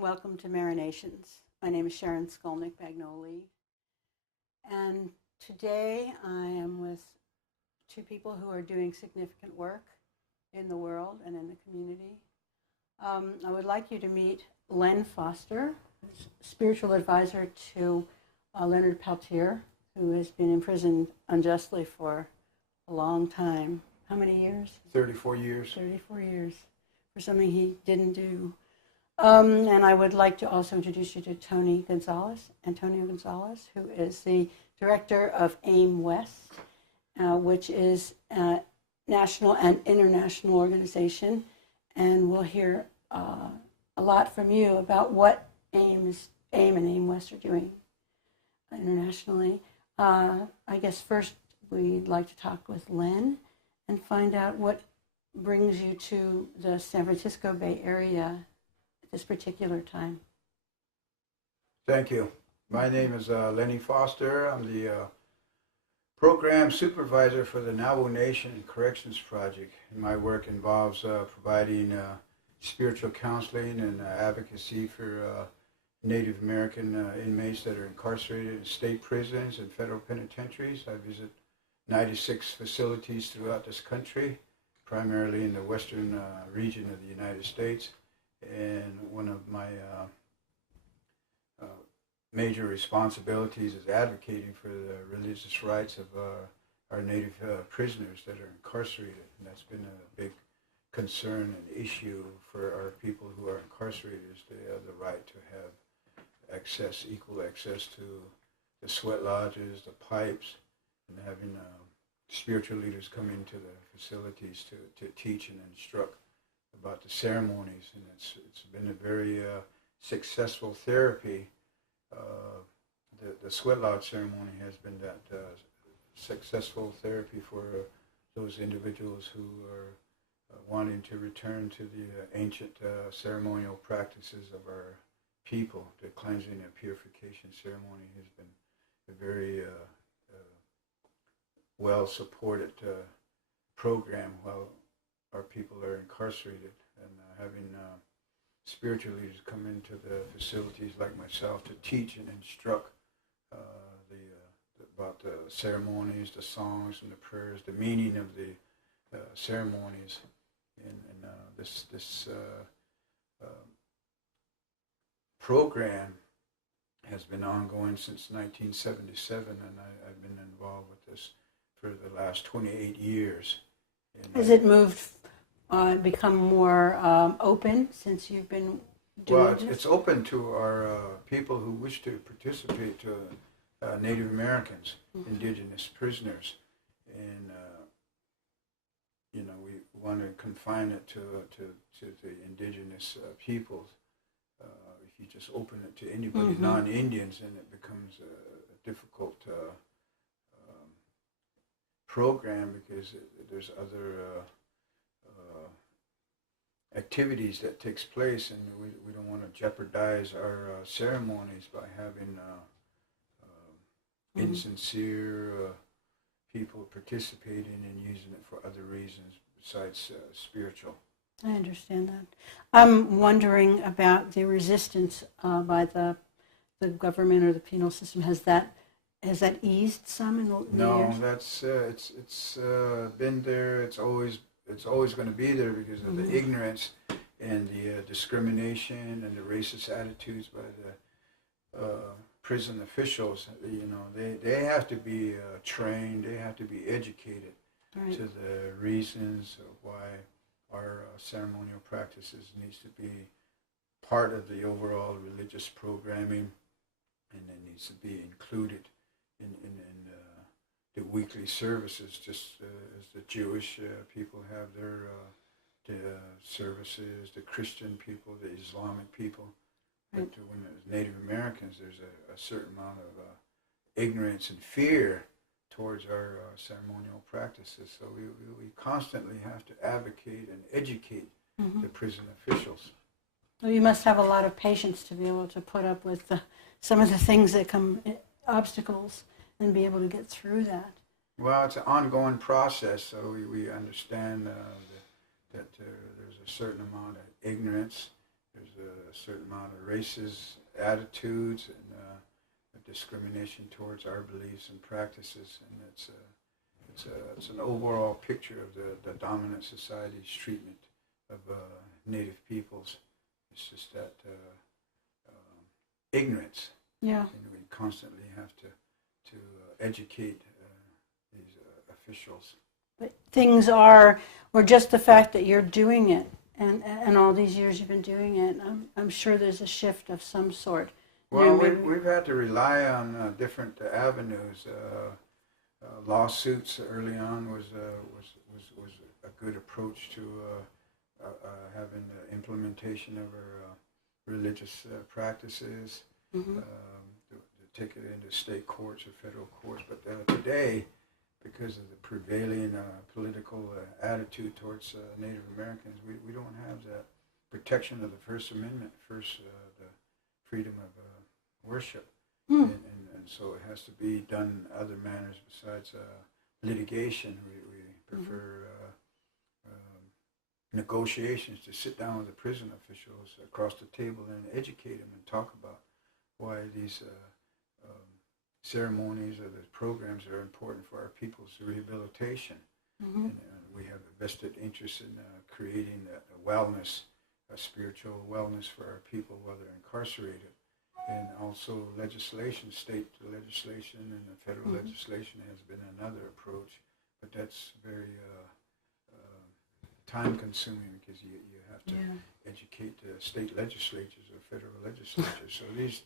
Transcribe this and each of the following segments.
warm welcome to Marinations. My name is Sharon Skolnick-Bagnoli, and today I am with two people who are doing significant work in the world and in the community. I would like you to meet Len Foster, spiritual advisor to Leonard Peltier, who has been imprisoned unjustly for a long time. How many years? 34 years. 34 years for something he didn't do. And I would like to also introduce you to Antonio Gonzales, who is the director of AIM West, which is a national and international organization. And we'll hear a lot from you about what AIM and AIM West are doing internationally. I guess first we'd like to talk with Len and find out what brings you to the San Francisco Bay Area at this particular time. Thank you. My name is Lenny Foster. I'm the program supervisor for the Navajo Nation Corrections Project. And my work involves providing spiritual counseling and advocacy for Native American inmates that are incarcerated in state prisons and federal penitentiaries. I visit 96 facilities throughout this country, primarily in the western region of the United States. And one of my major responsibilities is advocating for the religious rights of our Native prisoners that are incarcerated. And that's been a big concern and issue for our people who are incarcerated, is they have the right to have access, equal access to the sweat lodges, the pipes, and having spiritual leaders come into the facilities to teach and instruct about the ceremonies. And it's been a very successful therapy. The sweat lodge ceremony has been that successful therapy for those individuals who are wanting to return to the ancient ceremonial practices of our people. The cleansing and purification ceremony has been a very well-supported program while our people are incarcerated, and having spiritual leaders come into the facilities like myself to teach and instruct about the ceremonies, the songs and the prayers, the meaning of the ceremonies. And this program has been ongoing since 1977, and I've been involved with this for the last 28 years. And has it moved, become more open since you've been doing this? It's open to our people who wish to participate, to Native Americans, mm-hmm. Indigenous prisoners. And we want to confine it to the Indigenous peoples. If you just open it to anybody, mm-hmm. non-Indians, then it becomes a difficult program, because there's other activities that takes place, and we don't want to jeopardize our ceremonies by having mm-hmm. insincere people participating and using it for other reasons besides spiritual. I understand that. I'm wondering about the resistance by the government or the penal system. Has that eased some in the years? No, that's it's been there. It's always going to be there because of mm-hmm. the ignorance and the discrimination and the racist attitudes by the prison officials. They have to be trained. They have to be educated right. to the reasons of why our ceremonial practices needs to be part of the overall religious programming, and it needs to be included in the weekly services, just as the Jewish people have their services, the Christian people, the Islamic people. Right. But when it's Native Americans, there's a certain amount of ignorance and fear towards our ceremonial practices. So we constantly have to advocate and educate mm-hmm. the prison officials. Well, you must have a lot of patience to be able to put up with some of the things that come, obstacles, and be able to get through that. Well, it's an ongoing process, so we understand that there's a certain amount of ignorance. There's a certain amount of racist attitudes and discrimination towards our beliefs and practices, and it's an overall picture of the dominant society's treatment of Native peoples. It's just that ignorance. Yeah. And we constantly have to educate these officials. But things are, or just the fact that you're doing it, and all these years you've been doing it, I'm sure there's a shift of some sort. Well, we've had to rely on different avenues. Lawsuits early on was a good approach to having the implementation of our religious practices. Mm-hmm. To take it into state courts or federal courts. But today, because of the prevailing political attitude towards Native Americans, we don't have that protection of the First Amendment, the freedom of worship. And so it has to be done in other manners besides litigation. We prefer negotiations, to sit down with the prison officials across the table and educate them and talk about why these ceremonies or the programs are important for our people's rehabilitation. Mm-hmm. And we have a vested interest in creating a wellness, a spiritual wellness for our people while they're incarcerated. And also legislation, state legislation and the federal legislation has been another approach, but that's very time-consuming because you have to educate the state legislatures or federal legislatures. So these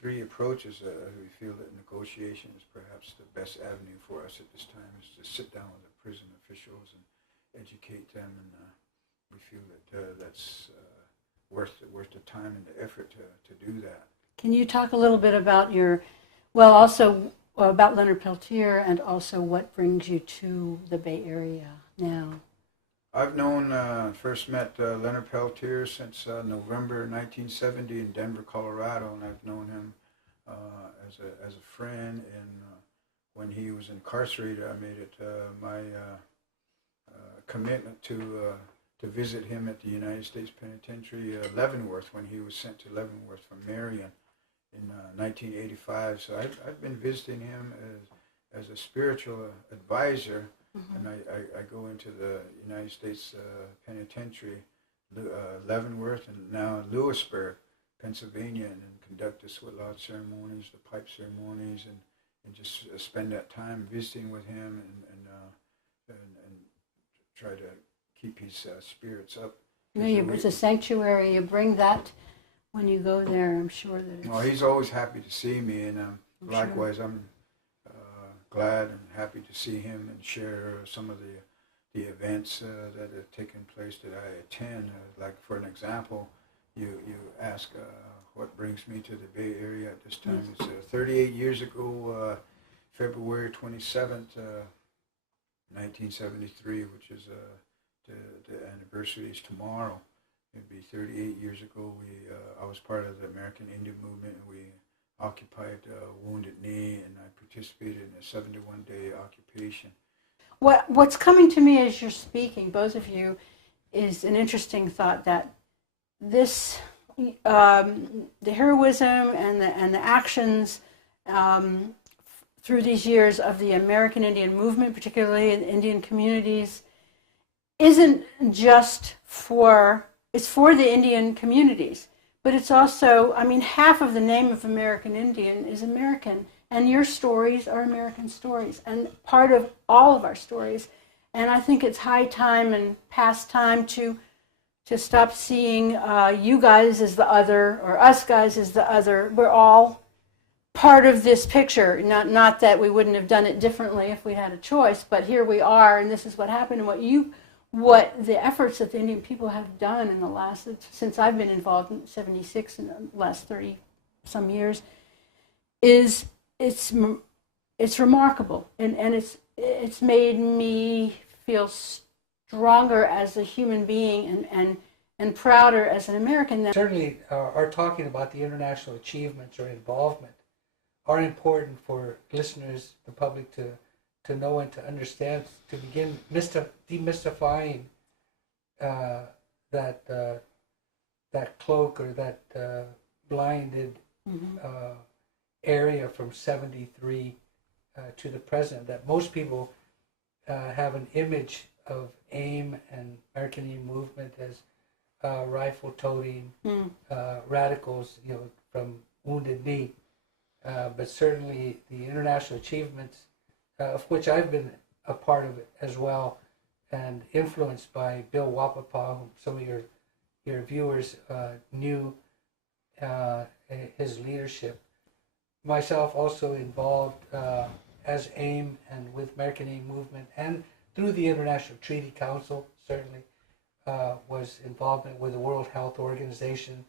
three approaches, we feel that negotiation is perhaps the best avenue for us at this time, is to sit down with the prison officials and educate them, and we feel that that's worth the time and the effort to do that. Can you talk a little bit about also about Leonard Peltier, and also what brings you to the Bay Area now? I've first met Leonard Peltier since November 1970 in Denver, Colorado, and I've known him as a friend. And when he was incarcerated, I made it my commitment to visit him at the United States Penitentiary, Leavenworth, when he was sent to Leavenworth from Marion in 1985. So I've been visiting him as a spiritual advisor. And I go into the United States Penitentiary, Leavenworth, and now Lewisburg, Pennsylvania, and conduct the sweat lodge ceremonies, the pipe ceremonies, and just spend that time visiting with him and try to keep his spirits up. It's a sanctuary. You bring that when you go there. I'm sure that it's... Well, he's always happy to see me, and likewise, I'm glad and happy to see him and share some of the events that have taken place that I attend. Like, for an example, you ask what brings me to the Bay Area at this time. It's 38 years ago, February 27th, 1973, which is the anniversary is tomorrow. It'd be 38 years ago. I was part of the American Indian movement, and we occupied Wounded Knee, and I participated in a 71-day occupation. What's coming to me as you're speaking, both of you, is an interesting thought that this, the heroism and the actions through these years of the American Indian movement, particularly in Indian communities, isn't just it's for the Indian communities. But it's also, half of the name of American Indian is American, and your stories are American stories, and part of all of our stories. And I think it's high time and past time to stop seeing you guys as the other, or us guys as the other. We're all part of this picture. Not that we wouldn't have done it differently if we had a choice, but here we are, and this is what happened, and what the efforts that the Indian people have done in the last, since I've been involved in 76 in the last 30 some years, it's remarkable, and it's made me feel stronger as a human being and prouder as an American. Certainly, our talking about the international achievements or involvement are important for listeners, the public, to know and to understand, to begin demystifying that that cloak or that blinded area from 73 to the present, that most people have an image of AIM and American Indian movement as rifle-toting radicals, from Wounded Knee. But certainly the international achievements, of which I've been a part of it as well, and influenced by Bill Wapapa, whom some of your viewers knew his leadership. Myself also involved as AIM and with American Indian movement, and through the International Treaty Council, certainly was involvement with the World Health Organization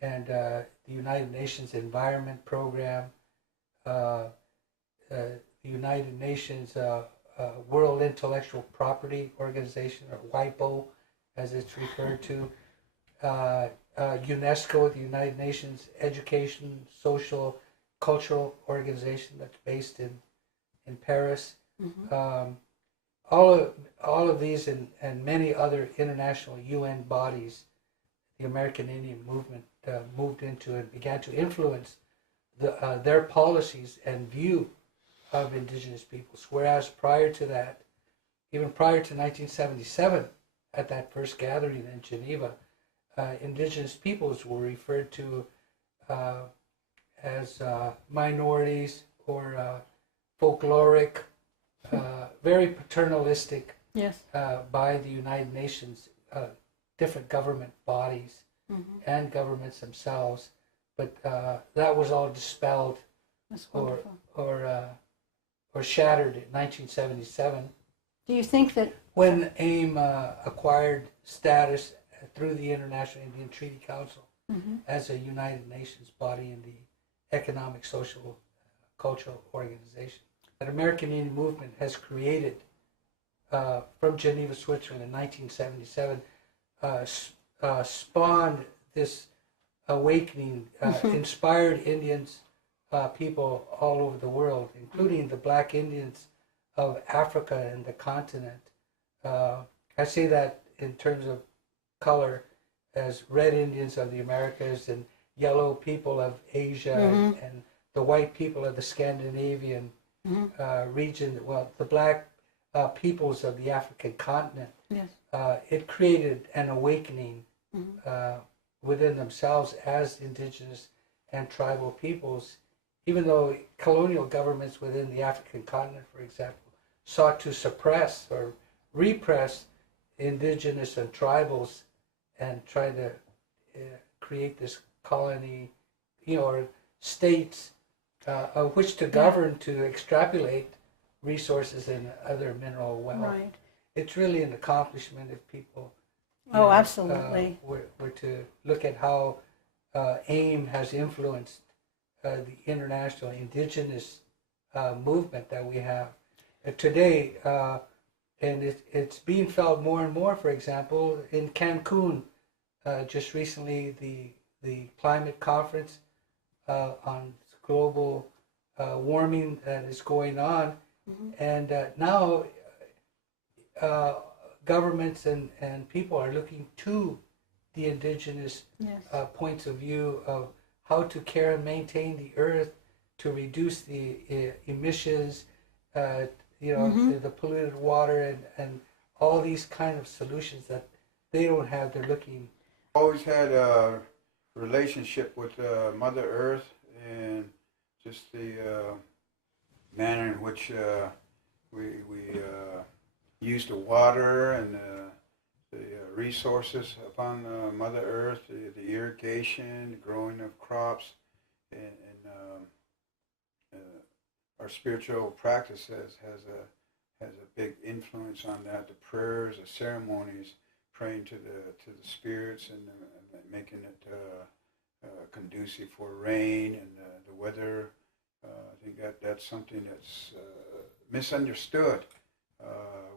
and the United Nations Environment Program, the United Nations World Intellectual Property Organization, or WIPO as it's referred to, UNESCO, the United Nations Education, Social, Cultural Organization that's based in Paris. All of these and many other international UN bodies, the American Indian movement moved into and began to influence their policies and view of Indigenous peoples. Whereas prior to that, even prior to 1977, at that first gathering in Geneva, Indigenous peoples were referred to as minorities or folkloric, very paternalistic by the United Nations, different government bodies and governments themselves. But that was all dispelled or shattered in 1977. Do you think that when AIM acquired status through the International Indian Treaty Council as a United Nations body in the Economic, Social, Cultural Organization, that American Indian movement has created from Geneva, Switzerland in 1977, spawned this awakening, inspired Indians, people all over the world, including the Black Indians of Africa and the continent. I say that in terms of color as red Indians of the Americas and yellow people of Asia and the white people of the Scandinavian region, well, the black peoples of the African continent. It created an awakening within themselves as indigenous and tribal peoples, even though colonial governments within the African continent, for example, sought to suppress or repress indigenous and tribals and try to create this colony, or states of which to govern, to extrapolate resources and other mineral wealth. Right. It's really an accomplishment if people absolutely were to look at how AIM has influenced the international indigenous movement that we have today, and it's being felt more and more. For example, in Cancun, just recently, the climate conference on global warming that is going on, and now governments and people are looking to the indigenous points of view of how to care and maintain the earth, to reduce the emissions, the polluted water, and all these kind of solutions that they don't have. They're looking. Always had a relationship with Mother Earth, and just the manner in which we use the water and the resources upon Mother Earth, the irrigation, the growing of crops, and our spiritual practice has a big influence on that. The prayers, the ceremonies, praying to the spirits and making it conducive for rain and the weather. I think that's something that's misunderstood.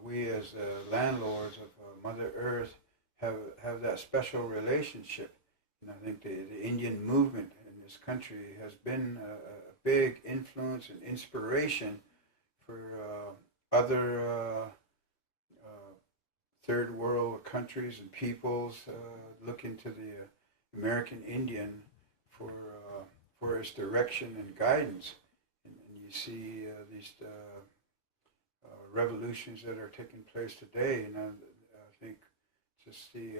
We as landlords of Mother Earth have that special relationship, and I think the Indian movement in this country has been a big influence and inspiration for other third world countries and peoples looking to the American Indian for its direction and guidance. And you see these revolutions that are taking place today, and I think just the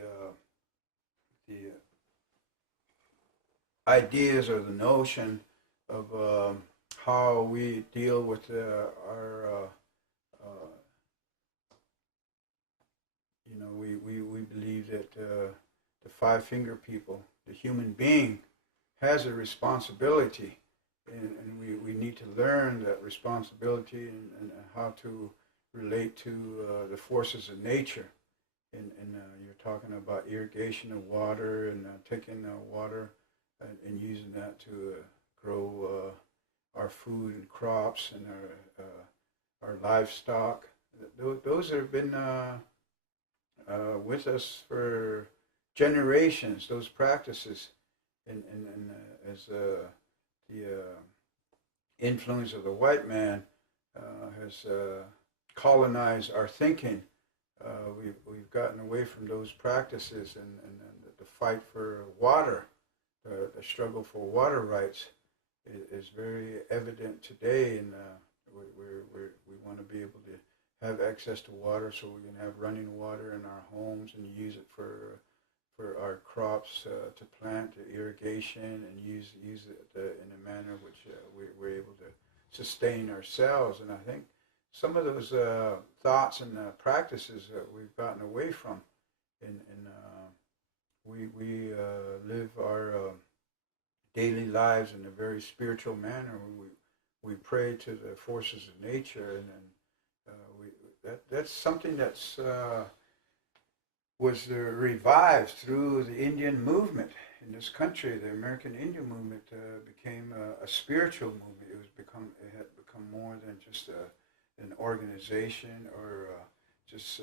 ideas or the notion of how we deal with our we believe that the five-finger people, the human being, has a responsibility, and we need to learn that responsibility and how to relate to the forces of nature. And you're talking about irrigation of water and taking water and using that to grow our food and crops and our livestock. Those have been with us for generations, those practices, and as the influence of the white man has colonized our thinking, we've gotten away from those practices, and the fight for water, the struggle for water rights is very evident today, and we want to be able to have access to water so we can have running water in our homes and use it for our crops to plant, irrigation, and use it in a manner which we're able to sustain ourselves. And I think some of those thoughts and practices that we've gotten away from, and we live our daily lives in a very spiritual manner. We pray to the forces of nature, and that's something that's was revived through the Indian movement in this country. The American Indian movement became a spiritual movement. It had become more than just an organization or just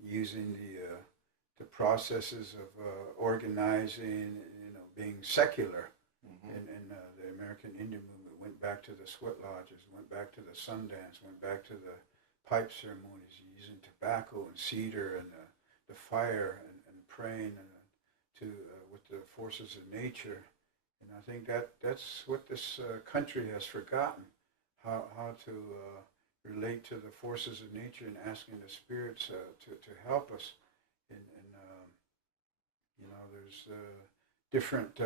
using the processes of organizing, being secular. Mm-hmm. And the American Indian movement went back to the sweat lodges, went back to the Sundance, went back to the pipe ceremonies, using tobacco and cedar and the fire and praying with the forces of nature. And I think that's what this country has forgotten, how to relate to the forces of nature and asking the spirits to help us. And there's different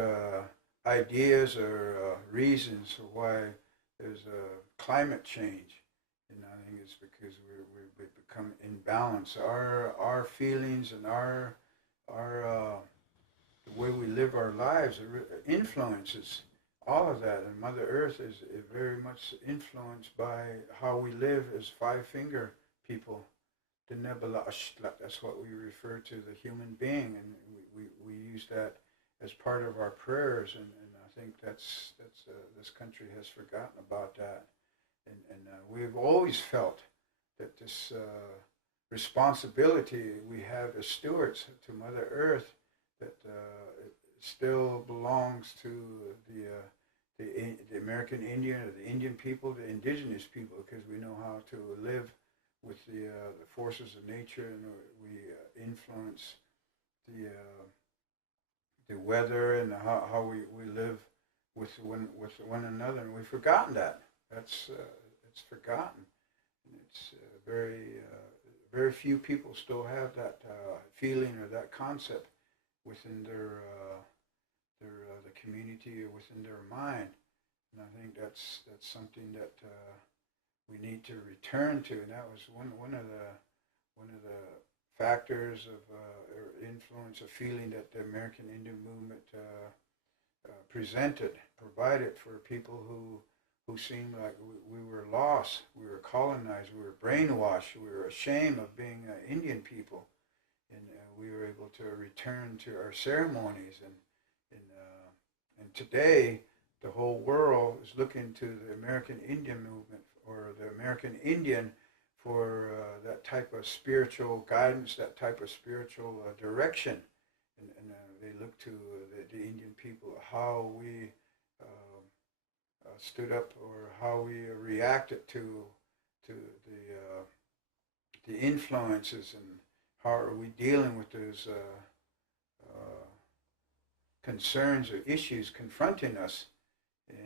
ideas or reasons for why there's climate change. And I think it's because we've become imbalanced. Our feelings and our the way we live our lives influences all of that. And Mother Earth is very much influenced by how we live as five-finger people. The nebula, that's what we refer to the human being, and we use that as part of our prayers. And I think that's this country has forgotten about that. And we've always felt that this responsibility we have as stewards to Mother Earth, that it still belongs to the American Indian, or the Indian people, the Indigenous people, because we know how to live with the forces of nature, and we influence the weather and how we live with one another, and we've forgotten that. It's forgotten. And it's very few people still have that feeling or that concept within their the community or within their mind. And I think that's something that we need to return to. And that was one of the factors of or influence, a feeling that the American Indian movement provided for people who seemed like we were lost, we were colonized, we were brainwashed, we were ashamed of being Indian people, and we were able to return to our ceremonies. And today, the whole world is looking to the American Indian movement or the American Indian for that type of spiritual guidance, that type of spiritual direction. And they look to the Indian people, how we stood up or how we reacted to the the influences and how are we dealing with those concerns or issues confronting us, and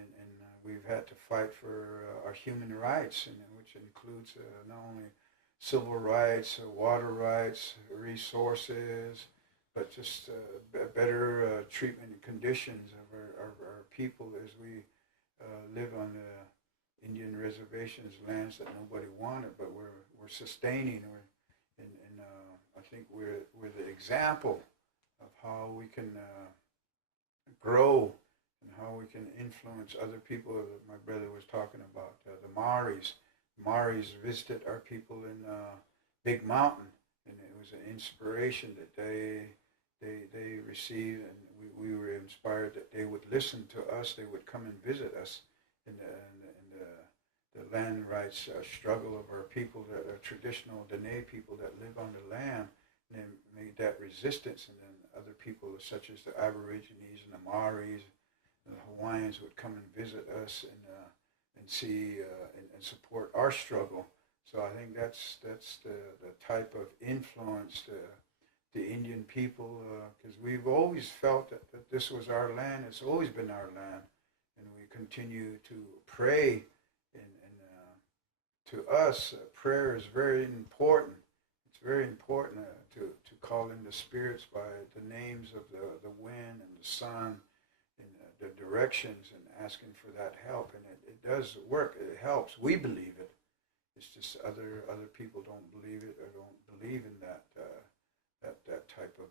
we've had to fight for our human rights, and which includes not only civil rights, water rights, resources, but just better treatment and conditions of our people as we live on the Indian reservations, lands that nobody wanted, but we're sustaining, and I think we're the example of how we can grow and how we can influence other people. My brother was talking about the Maoris. Maoris visited our people in Big Mountain, and it was an inspiration that they received, and we were inspired that they would listen to us. They would come and visit us in the land rights struggle of our people, that are traditional Dineh people that live on the land, and they made that resistance. And then other people such as the Aborigines and the Maoris and the Hawaiians would come and visit us and see and support our struggle. So I think that's the type of influence the Indian people, because we've always felt that this was our land. It's always been our land, and we continue to pray. And to us, prayer is very important. It's very important to call in the spirits by the names of the wind and the sun and the directions, and asking for that help. And it does work. It helps. We believe it. It's just other people don't believe it, or don't believe in that type of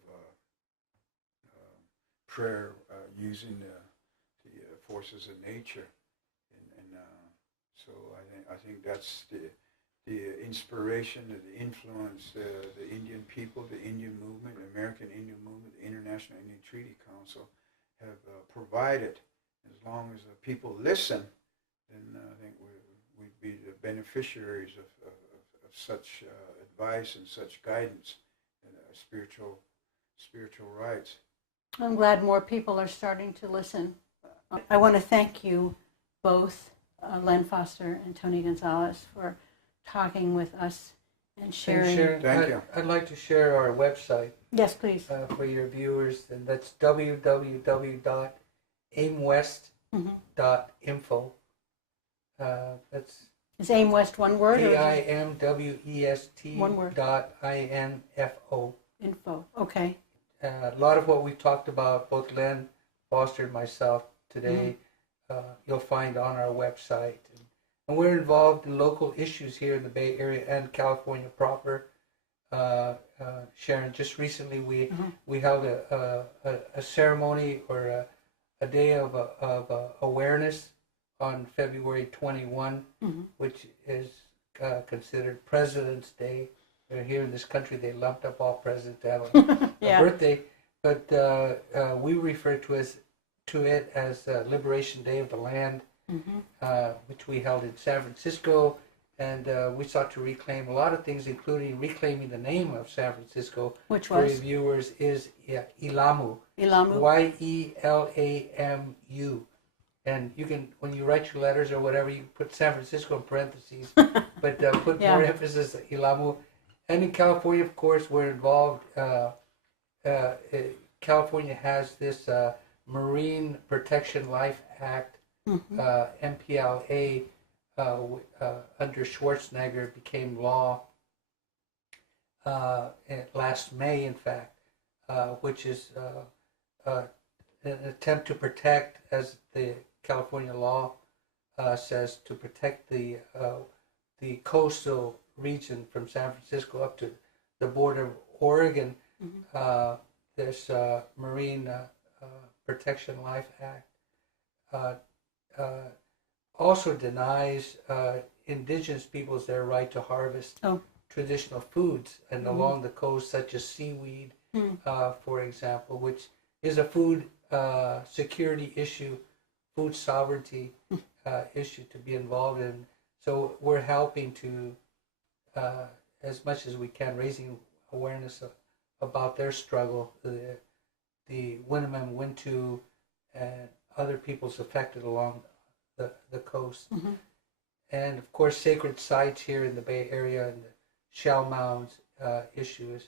prayer using the forces of nature. And so I think that's the inspiration, the influence the Indian people, the Indian movement, the American Indian movement, the International Indian Treaty Council have provided. As long as the people listen, then I think we'd be the beneficiaries of such advice and such guidance and spiritual rights. I'm glad more people are starting to listen. I want to thank you both, Len Foster and Tony Gonzales, for talking with us and sharing. Sharon, Thank you. I'd like to share our website. Yes, please. For your viewers, and that's www.aimwest.info. That's Is AIM West one word? AIMWEST one word. .info. Info. Okay. A lot of what we talked about, both Len Foster and myself today, you'll find on our website. And we're involved in local issues here in the Bay Area and California proper. Sharon, just recently we held a ceremony or a day of awareness on February 21, which is considered President's Day. Here in this country, they lumped up all presidents to have a birthday, but we refer to it as Liberation Day of the Land, which we held in San Francisco, and we sought to reclaim a lot of things, including reclaiming the name of San Francisco. Which for was? your viewers is Ilamu. Ilamu. YELAMU. And you can, when you write your letters or whatever, you put San Francisco in parentheses, but put more emphasis on Ilamu. And in California, of course, we're involved. California has this Marine Protection Life Act, MPLA, under Schwarzenegger, became law last May, in fact, which is an attempt to protect, as the California law says, to protect the coastal region from San Francisco up to the border of Oregon. This Marine Protection Life Act also denies indigenous peoples their right to harvest traditional foods and along the coast, such as seaweed, for example, which is a food security issue, food sovereignty issue to be involved in. So we're helping to, as much as we can, raising awareness about their struggle, the Winnemem, Wintu, and other peoples affected along the coast. And of course, sacred sites here in the Bay Area and the shell mounds issue is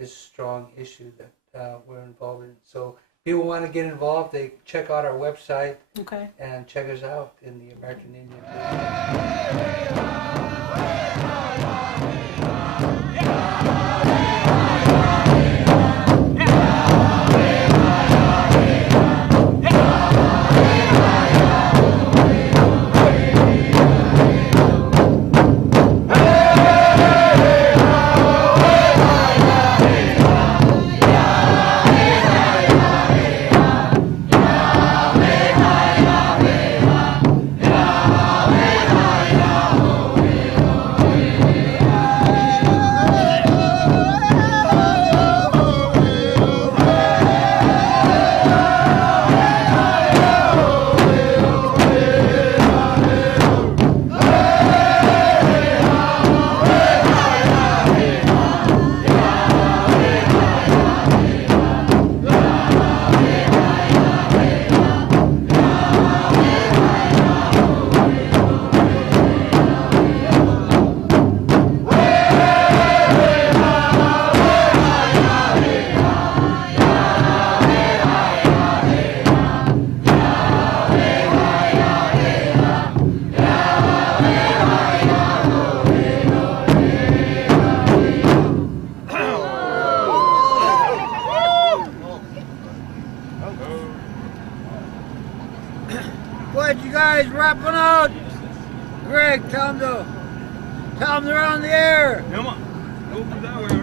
a strong issue that we're involved in. So people want to get involved, they check out our website and check us out in the American Indian movement. What, you guys rapping out? Greg, tell them they're on the air. Come on. Go that way.